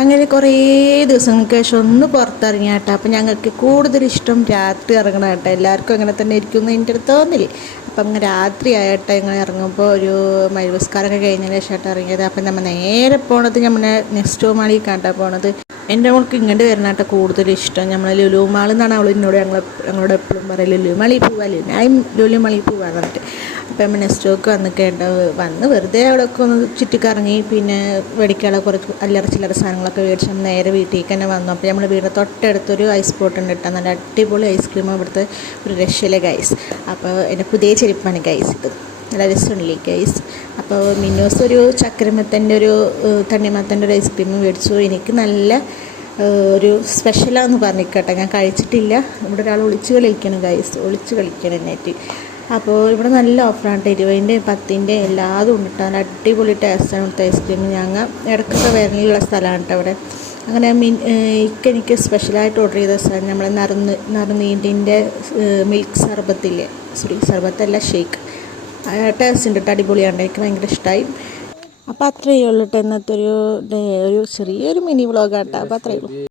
അങ്ങനെ കുറേ ദിവസങ്ങൾക്ക് ശേഷം ഒന്ന് പുറത്തിറങ്ങിയ കേട്ടോ. അപ്പം ഞങ്ങൾക്ക് കൂടുതലിഷ്ടം രാത്രി ഇറങ്ങണം കേട്ടോ. എല്ലാവർക്കും അങ്ങനെ തന്നെ ഇരിക്കുമെന്ന് എൻ്റെ അടുത്ത് തോന്നില്ല. അപ്പം അങ്ങനെ രാത്രി ആയിട്ട് ഇങ്ങനെ ഇറങ്ങുമ്പോൾ ഒരു മൈവസ്കാരമൊക്കെ കഴിഞ്ഞതിന് ശേഷമായിട്ട് ഇറങ്ങിയത്. അപ്പം നമ്മൾ നേരെ പോണത് നമ്മുടെ നെക്സ്റ്റ് മാളിൽ കണ്ടാൽ പോണത്. എൻ്റെ മോൾക്ക് ഇങ്ങോട്ട് വരുന്നതായിട്ട് കൂടുതൽ ഇഷ്ടം. നമ്മൾ ലുലു മാളിൽ നിന്നാണ് അവൾ ഞങ്ങളോട് എപ്പോഴും പറയും ലുലു മാളിൽ പോവാല്ലേ, ഞാൻ ലുലു മാളിൽ പോവാന്ന് പറഞ്ഞിട്ട്. അപ്പോൾ നമ്മൾ നെക്സ്റ്റോക്ക് വന്ന് വെറുതെ അവിടെയൊക്കെ ഒന്ന് ചുറ്റിക്കറങ്ങി, പിന്നെ മേടിക്കാനുള്ള കുറച്ച് അല്ലറ ചില്ലറ സാധനങ്ങളൊക്കെ മേടിച്ച് നേരെ വീട്ടിലേക്ക് തന്നെ വന്നു. അപ്പോൾ നമ്മൾ വീടിൻ്റെ തൊട്ടടുത്തൊരു ഐസ് പോട്ട് ഉണ്ട് കേട്ടോ. നല്ല അടിപൊളി ഐസ്ക്രീം ഇവിടുത്തെ ഒരു രക്ഷയിലെ ഗൈസ്. അപ്പോൾ എൻ്റെ പുതിയ ചെരുപ്പാണ് ഗൈസ് ഇത്. നല്ല രസമുണ്ടല്ലേ ഗൈസ്. അപ്പോൾ മിന്നൂസ് ഒരു ചക്കരമത്തൻ്റെ ഒരു തണ്ണിമത്തൻ്റെ ഒരു ഐസ്ക്രീം മേടിച്ചു. എനിക്ക് നല്ല ഒരു സ്പെഷ്യലാന്ന് പറഞ്ഞിക്കട്ടെ, ഞാൻ കഴിച്ചിട്ടില്ല. ഇവിടെ ഒരാൾ ഒളിച്ച് കളിക്കണം ഗൈസ്, ഒളിച്ച് കളിക്കണം എന്നായിട്ട്. അപ്പോൾ ഇവിടെ നല്ല ഓഫറാണ്, 20-ൻ്റെ 10-ൻ്റെ എല്ലാതും ഉണ്ട്. നല്ല അടിപൊളി ടേസ്റ്റാണ് ഇവിടുത്തെ ഐസ്ക്രീം. ഞങ്ങൾ ഇടയ്ക്കൊക്കെ വരലുള്ള സ്ഥലമാണ് കേട്ടോ അവിടെ. അങ്ങനെ എനിക്ക് സ്പെഷ്യലായിട്ട് ഓർഡർ ചെയ്ത സാധനം നമ്മളെ നറുനീണ്ടിൻ്റെ മിൽക്ക് സർബത്തില്ലേ, സർബത്തല്ല ഷേക്ക്, ടേസ്റ്റ് ഉണ്ട് കേട്ടോ, അടിപൊളിയാണ്. എനിക്ക് ഭയങ്കര ഇഷ്ടമായി. അപ്പോൾ അത്രയേ ഉള്ളൂ കേട്ടോ ഇന്നത്തെ ഒരു ചെറിയൊരു മിനി വ്ളോഗാട്ടോ. അപ്പോൾ അത്രയേ ഉള്ളൂ.